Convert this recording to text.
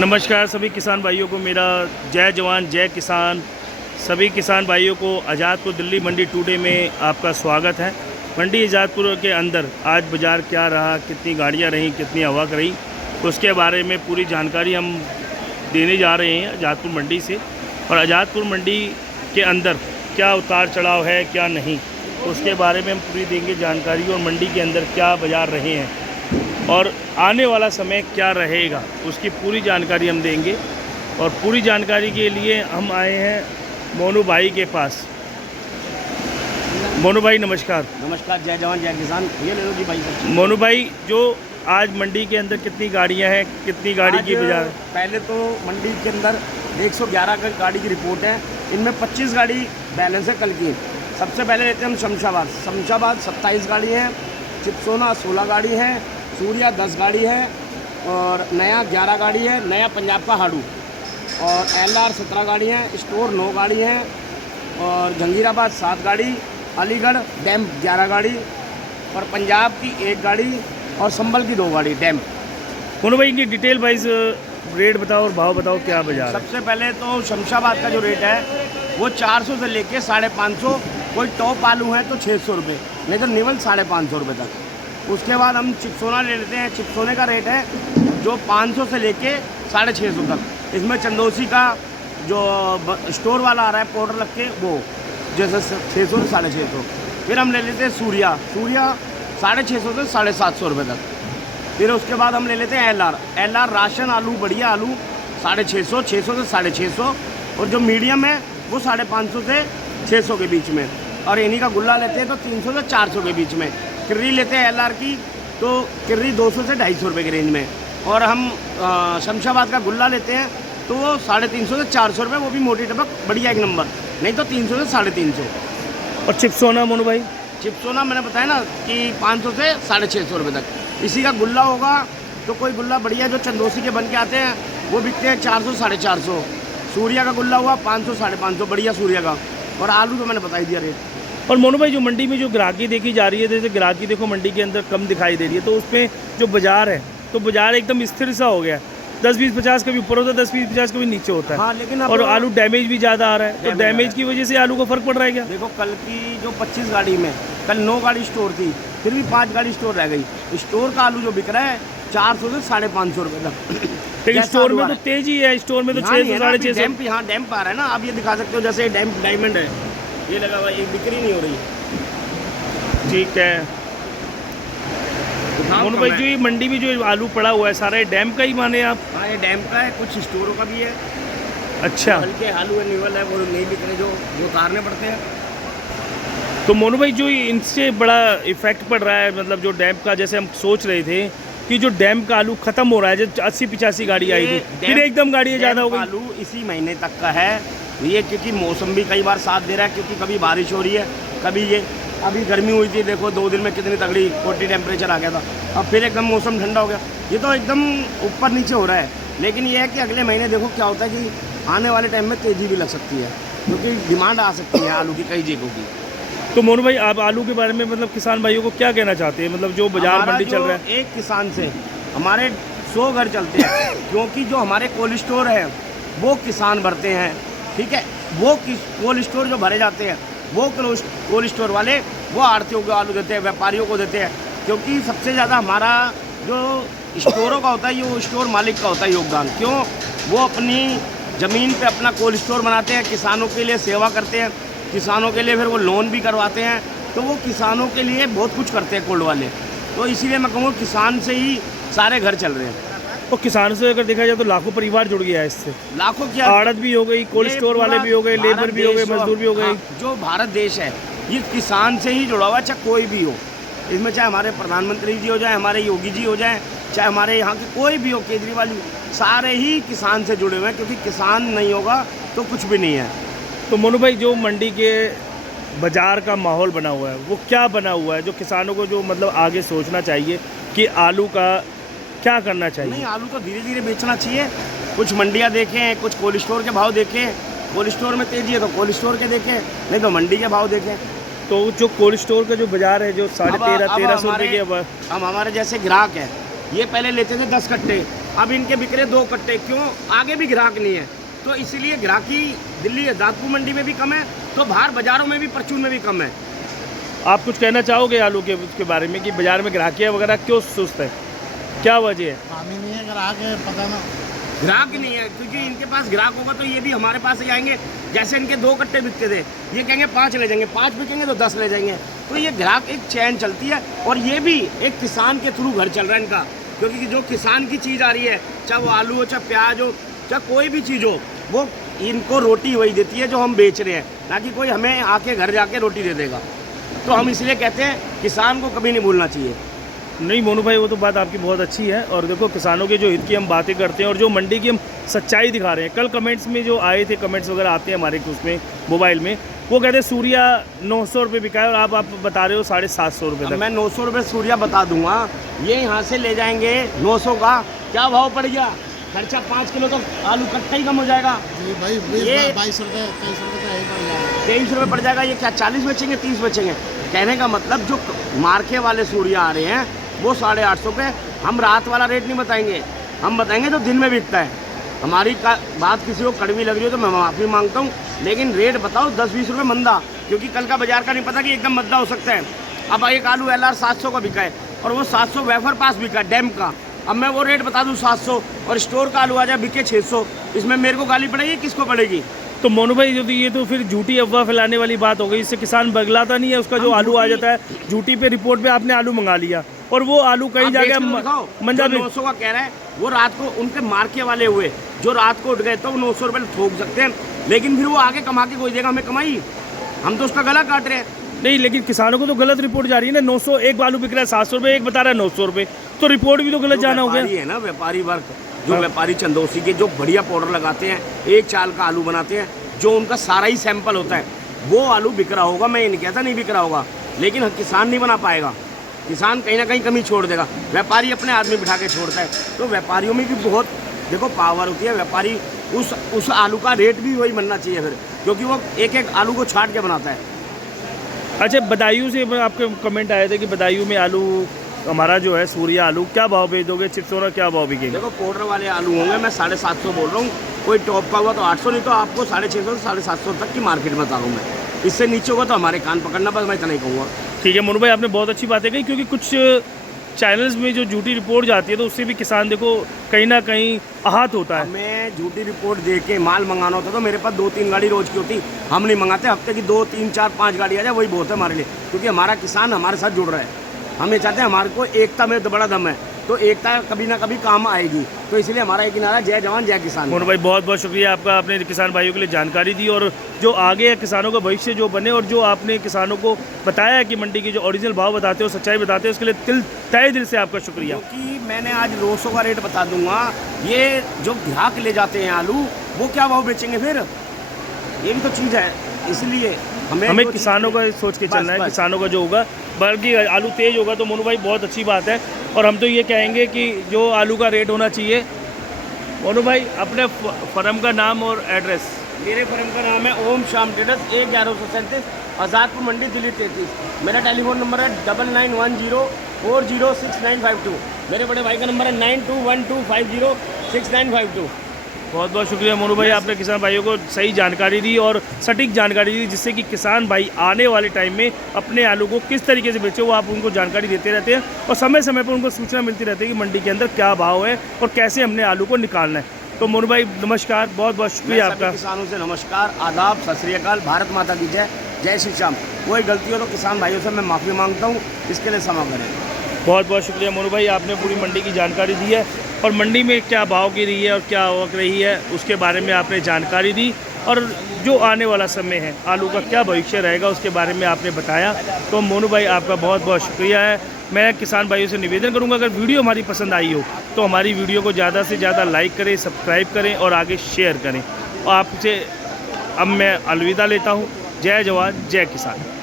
नमस्कार सभी किसान भाइयों को मेरा जय जवान जय किसान। सभी किसान भाइयों को आज़ादपुर दिल्ली मंडी टुडे में आपका स्वागत है। मंडी आज़ादपुर के अंदर आज बाज़ार क्या रहा, कितनी गाड़ियां रहीं, कितनी आवक रही, उसके बारे में पूरी जानकारी हम देने जा रहे हैं आज़ादपुर मंडी से। और आज़ादपुर मंडी के अंदर क्या उतार चढ़ाव है क्या नहीं, उसके बारे में हम पूरी देंगे जानकारी। और मंडी के अंदर क्या बाज़ार रहे हैं और आने वाला समय क्या रहेगा उसकी पूरी जानकारी हम देंगे। और पूरी जानकारी के लिए हम आए हैं मोनू भाई के पास। मोनू भाई नमस्कार। नमस्कार, जय जवान जय किसान। ये ले लो जी भाई। मोनू भाई, जो आज मंडी के अंदर कितनी गाड़ियां हैं, कितनी गाड़ी की बाजार? पहले तो मंडी के अंदर 111 गाड़ी की रिपोर्ट है, इनमें 25 गाड़ी बैलेंस है कल की। सबसे पहले लेते हैं हम शमशाबाद 27 गाड़ी हैं, चिपसोना 16 गाड़ी है, सूर्या 10 गाड़ी है और नया 11 गाड़ी है, नया पंजाब का हाड़ू और LR 17 गाड़ी हैं, स्टोर 9 गाड़ी हैं और जंगीराबाद 7 गाड़ी, अलीगढ़ डैम्प 11 गाड़ी और पंजाब की 1 गाड़ी और संभल की 2 गाड़ी डैम्प। मोनू भाई, इनकी डिटेल वाइज रेट बताओ और भाव बताओ, क्या बाजार है? सबसे पहले तो शमशाबाद का जो रेट है वो 400 से लेके 550, कोई टॉप आलू है तो 600 रुपये, नहीं तो निवल 550 रुपये तक। उसके बाद हम चिपसोना ले लेते हैं। चिपसोने का रेट है जो 500 से लेके 650 तक। इसमें चंदोसी का जो स्टोर वाला आ रहा है पाउडर लग के, वो जैसे 600 से 650। फिर हम ले लेते हैं सूर्या 650 से 750 रुपये तक। फिर उसके बाद हम ले लेते हैं LR राशन आलू, बढ़िया आलू 650, 600 से 650। और जो मीडियम है वो 550 से 600 के बीच में। और इन्हीं का गुल्ला लेते हैं तो 300 से 400 के बीच में। किर्री लेते हैं LR की तो किर्री 200 से 250 रुपये के रेंज में। और हम शमशाबाद का गुल्ला लेते हैं तो वो 350 से 400 रुपये, वो भी मोटी टपक बढ़िया एक नंबर, नहीं तो 300 से 350। और चिपसोना मोनू भाई? चिपसोना मैंने बताया ना कि 500 से 650 रुपये तक। इसी का गुल्ला होगा तो कोई गुल्ला बढ़िया जो चंदोसी के बन के आते हैं वो बिकते हैं 400 450। सूर्या का गुल्ला हुआ 500 550 बढ़िया सूर्या का। और आलू तो मैंने बता ही दिया रेट। और मोनू भाई, जो मंडी में जो ग्राहकी देखी जा रही है, जैसे ग्राहकी देखो मंडी के अंदर कम दिखाई दे रही है, तो उसमें जो बाजार है तो बाजार एकदम स्थिर सा हो गया। 10-20-50 कभी ऊपर होता है, 10-20-50 कभी नीचे होता है। हाँ, लेकिन और आलू डैमेज भी ज़्यादा आ रहा है, तो डैमेज की वजह से आलू को फर्क पड़ रहा है क्या? देखो, कल की जो 25 गाड़ी में कल 9 गाड़ी स्टोर थी, फिर भी 5 गाड़ी स्टोर रह गई। स्टोर का आलू जो बिक रहा है 400 से 550 रुपये तक। लेकिन स्टोर में तो तेजी है, स्टोर में तो 600 650। डैम्प, यहाँ डैम्प आ रहा है ना, आप ये दिखा सकते हो। जैसे डैम्प डायमंड है, ये लगा हुआ, ये बिक्री नहीं हो रही है। ठीक है मोनू भाई, जो ये मंडी में जो आलू पड़ा हुआ है सारा ये डैम्प का ही माने आप? हाँ, ये डैम्प का है, कुछ स्टोरों का भी है। अच्छा, हल्के आलू है, निवल है, वो नहीं बिक रहे, जो उतारने पड़ते हैं। तो मोनू भाई, जो इनसे बड़ा इफेक्ट पड़ रहा है, मतलब जो डैम्प का, जैसे हम सोच रहे थे कि जो डैम्प का आलू खत्म हो रहा है, जो 80-85 गाड़ी आई थी, फिर एकदम गाड़ियाँ ज़्यादा हो गई। आलू इसी महीने तक का है ये, क्योंकि मौसम भी कई बार साथ दे रहा है, क्योंकि कभी बारिश हो रही है, कभी ये अभी गर्मी हुई थी, देखो 2 दिन में कितनी तगड़ी 40 टेम्परेचर आ गया था। अब फिर एकदम मौसम ठंडा हो गया, ये तो एकदम ऊपर नीचे हो रहा है। लेकिन ये है कि अगले महीने देखो क्या होता है कि आने वाले टाइम में तेज़ी भी लग सकती है, क्योंकि डिमांड आ सकती है आलू की कई जगहों की। तो मोनू भाई, आप आलू के बारे में मतलब किसान भाइयों को क्या कहना चाहते हैं? मतलब जो बाजार मंडी चल रहा है, एक किसान से हमारे 100 घर चलते हैं, क्योंकि जो हमारे कोल्ड स्टोर है वो किसान भरते हैं, ठीक है। वो कोल्ड स्टोर जो भरे जाते हैं वो कोल्ड स्टोर वाले वो आड़तियों को आलू देते हैं, व्यापारियों को देते हैं। क्योंकि सबसे ज़्यादा हमारा जो स्टोरों का होता है, ये वो स्टोर मालिक का होता है योगदान। क्यों? वो अपनी ज़मीन पे अपना कोल्ड स्टोर बनाते हैं, किसानों के लिए सेवा करते हैं, किसानों के लिए फिर वो लोन भी करवाते हैं, तो वो किसानों के लिए बहुत कुछ करते हैं कोल्ड वाले। तो इसीलिए मैं कहूँगा किसान से ही सारे घर चल रहे हैं। तो किसान से अगर देखा जाए तो लाखों परिवार जुड़ गया है इससे। लाखों क्या, आड़त भी हो गई, कोल्ड स्टोर वाले भी हो गए, लेबर भी हो गए, मजदूर भी हो गए। हाँ, जो भारत देश है ये किसान से ही जुड़ा हुआ है, चाहे कोई भी हो। इसमें चाहे हमारे प्रधानमंत्री जी हो जाए, हमारे योगी जी हो जाए, चाहे हमारे यहाँ के कोई भी हो, केजरीवाल, सारे ही किसान से जुड़े हुए हैं, क्योंकि किसान नहीं होगा तो कुछ भी नहीं है। तो मोनू भाई, जो मंडी के बाज़ार का माहौल बना हुआ है वो क्या बना हुआ है, जो किसानों को जो मतलब आगे सोचना चाहिए कि आलू का क्या करना चाहिए? नहीं, आलू तो धीरे धीरे बेचना चाहिए। कुछ मंडियाँ देखें, कुछ कोल्ड स्टोर के भाव देखें, कोल्ड स्टोर में तेजी है तो कोल्ड स्टोर के देखें, नहीं तो मंडी के भाव देखें। तो जो कोल्ड स्टोर का जो बाज़ार है जो 1350-1300 रुपये के, अब हमारे जैसे ग्राहक है, ये पहले लेते थे 10 कट्टे, अब इनके बिक रहे 2 कट्टे, क्यों? आगे भी ग्राहक नहीं है, तो इसीलिए ग्राहकी दिल्ली आज़ादपुर मंडी में भी कम है, तो बाहर बाज़ारों में भी, परचून में भी कम है। आप कुछ कहना चाहोगे आलू के उसके बारे में कि बाज़ार में ग्राहकियाँ वगैरह क्यों सुस्त है, क्या वजह है? पानी नहीं है, ग्राहक है, पता ना। ग्राहक नहीं है, क्योंकि इनके पास ग्राहक होगा तो ये भी हमारे पास ही आएंगे। जैसे इनके 2 कट्टे बिकते थे, ये कहेंगे 5 ले जाएंगे, 5 बिकेंगे तो 10 ले जाएंगे। तो ये ग्राहक एक चैन चलती है, और ये भी एक किसान के थ्रू घर चल रहा है इनका, क्योंकि जो किसान की चीज़ आ रही है, चाहे वो आलू हो, चाहे प्याज हो, चाहे कोई भी चीज़ हो, वो इनको रोटी वही देती है जो हम बेच रहे हैं, ना कि कोई हमें आके घर जाके रोटी दे देगा। तो हम इसलिए कहते हैं किसान को कभी नहीं भूलना चाहिए। नहीं मोनू भाई, वो तो बात आपकी बहुत अच्छी है, और देखो किसानों के जो हित की हम बातें करते हैं और जो मंडी की हम सच्चाई दिखा रहे हैं। कल कमेंट्स में जो आए थे, कमेंट्स वगैरह आते हैं हमारे उसमें मोबाइल में, वो कहते हैं सूर्या 900 रुपये बिका है, और आप बता रहे हो 750 रुपये तक। मैं 900 रुपये सूर्या बता दूंगा, ये यहाँ से ले जाएंगे 900 का, क्या भाव पड़ गया? खर्चा 5 किलो तो आलू कट्टा ही कम हो जाएगा। भाई ये 22 रुपये 23 रुपये तो यही पड़ जाएगा। 23 रुपये पड़ जाएगा। ये क्या 40 बेचेंगे, 30 बेचेंगे? कहने का मतलब जो मार्के वाले सूर्या आ रहे हैं वो 850 रुपये, हम रात वाला रेट नहीं बताएंगे, हम बताएंगे जो दिन में बिकता है। हमारी बात किसी को कड़वी लग रही हो तो मैं माफ़ी मांगता हूँ, लेकिन रेट बताओ 10-20 रुपये मंदा, क्योंकि कल का बाजार का नहीं पता कि एकदम मंदा हो सकता है। अब एक आलू LR 700 का बिका है, और वो 700 वेफर पास बिका है डैम का। अब मैं वो रेट बता दूँ 700, और स्टोर का आलू आ जाए बिके 600, इसमें मेरे को गाली पड़ेगी, किसको पड़ेगी? तो मोनू भाई, जो ये तो फिर झूठी अफवाह फैलाने वाली बात हो गई, इससे किसान बगलाता नहीं है, उसका जो आलू आ जाता है झूठी पे रिपोर्ट पे आपने आलू मंगा लिया, और वो आलू कहीं जाके मंजा में 900 का कह रहा है, वो रात को उनके मार्के वाले हुए जो रात को उठ गए तो 900 रुपये ठोक सकते हैं, लेकिन फिर वो आगे कमा के कोई देगा हमें कमाई? हम तो उसका गला काट रहे हैं। नहीं, लेकिन किसानों को तो गलत रिपोर्ट जा रही है ना। 900 एक आलू बिक रहा है 700 रुपये, एक बता रहा है 900 रुपये, तो रिपोर्ट भी तो गलत जाना हो गया। है ना व्यापारी वर्ग, जो व्यापारी चंदोसी के जो बढ़िया पाउडर लगाते हैं, एक चाल का आलू बनाते हैं, जो उनका सारा ही सैंपल होता है, वो आलू बिक रहा होगा। मैं ये नहीं कहता नहीं बिक रहा होगा, लेकिन किसान नहीं बना पाएगा। किसान कहीं ना कहीं कमी छोड़ देगा, व्यापारी अपने आदमी बिठा के छोड़ता है। तो व्यापारियों में भी बहुत देखो पावर होती है। व्यापारी उस आलू का रेट भी वही बनना चाहिए फिर, क्योंकि वो एक आलू को छाट के बनाता है। अच्छा, बदायूं से आपके कमेंट आए थे कि बदायूं में आलू हमारा जो है सूर्या आलू क्या भाव भेज दोगे? चिप्स होना क्या भाव बिकेगा? देखो पाउडर वाले आलू होंगे, मैं 750 बोल रहा हूँ, कोई टॉप का हुआ तो 800, नहीं तो आपको 650 से 750 तक की मार्केट में बता रहा हूँ मैं। इससे नीचे होगा तो हमारे कान पकड़ना, बस मैं इतना ही कहूँगा। ठीक है मोनू भाई, आपने बहुत अच्छी बातें कही, क्योंकि कुछ चैनल्स में जो झूठी रिपोर्ट जाती है तो उससे भी किसान देखो कहीं ना कहीं आहत होता है। हमें झूठी रिपोर्ट दे के माल मंगाना होता तो मेरे पास 2-3 गाड़ी रोज की होती। हम नहीं मंगाते, हफ्ते की 2, 3, 4, 5 गाड़ी आ जाए वही बहुत है हमारे लिए, क्योंकि हमारा किसान हमारे साथ जुड़ रहा है। हम ये चाहते हैं, हमारे को एकता में तो बड़ा दम है, तो एकता कभी ना कभी काम आएगी। तो इसलिए हमारा एक नारा जय जवान जय किसान। मोनू भाई, बहुत बहुत शुक्रिया आपका, आपने किसान भाइयों के लिए जानकारी दी, और जो आगे किसानों का भविष्य जो बने, और जो आपने किसानों को बताया कि मंडी के जो ओरिजिनल भाव बताते हो, सच्चाई बताते हो, उसके लिए तहे दिल से आपका शुक्रिया। क्योंकि मैंने आज 900 का रेट बता दूंगा, ये जो ग्राहक ले जाते हैं आलू, वो क्या भाव बेचेंगे फिर? ये भी तो चीज़ है, इसलिए हमें किसानों का सोच के चलना है। किसानों का जो होगा, बल्कि आलू तेज होगा तो मोनू भाई बहुत अच्छी बात है। और हम तो ये कहेंगे कि जो आलू का रेट होना चाहिए। मोनू भाई, अपने फर्म का नाम और एड्रेस? मेरे फर्म का नाम है ओम शाम ट्रेडर्स, 1137 आज़ादपुर मंडी, दिल्ली 33। मेरा टेलीफोन नंबर है 9910406952। मेरे बड़े भाई का नंबर है 9212506952। बहुत बहुत शुक्रिया मोनू भाई, आपने किसान भाइयों को सही जानकारी दी और सटीक जानकारी दी, जिससे कि किसान भाई आने वाले टाइम में अपने आलू को किस तरीके से बेचे, वो आप उनको जानकारी देते रहते हैं, और समय समय पर उनको सूचना मिलती रहती है कि मंडी के अंदर क्या भाव है और कैसे हमने आलू को निकालना है। तो मोनू भाई नमस्कार, बहुत बहुत शुक्रिया आपका। किसानों से नमस्कार, आदाब, सत श्री अकाल, भारत माता की जय, जय श्री श्याम। कोई गलती हो तो किसान भाइयों से मैं माफ़ी मांगता हूँ, इसके लिए क्षमा करें। बहुत बहुत शुक्रिया मोनू भाई, आपने पूरी मंडी की जानकारी दी है, और मंडी में क्या भाव की रही है और क्या आवक रही है उसके बारे में आपने जानकारी दी, और जो आने वाला समय है आलू का क्या भविष्य रहेगा उसके बारे में आपने बताया। तो मोनू भाई, आपका बहुत बहुत शुक्रिया है। मैं किसान भाइयों से निवेदन करूंगा, अगर वीडियो हमारी पसंद आई हो तो हमारी वीडियो को ज़्यादा से ज़्यादा लाइक करें, सब्सक्राइब करें और आगे शेयर करें। और आपसे अब मैं अलविदा लेता हूँ। जय जवान जय किसान।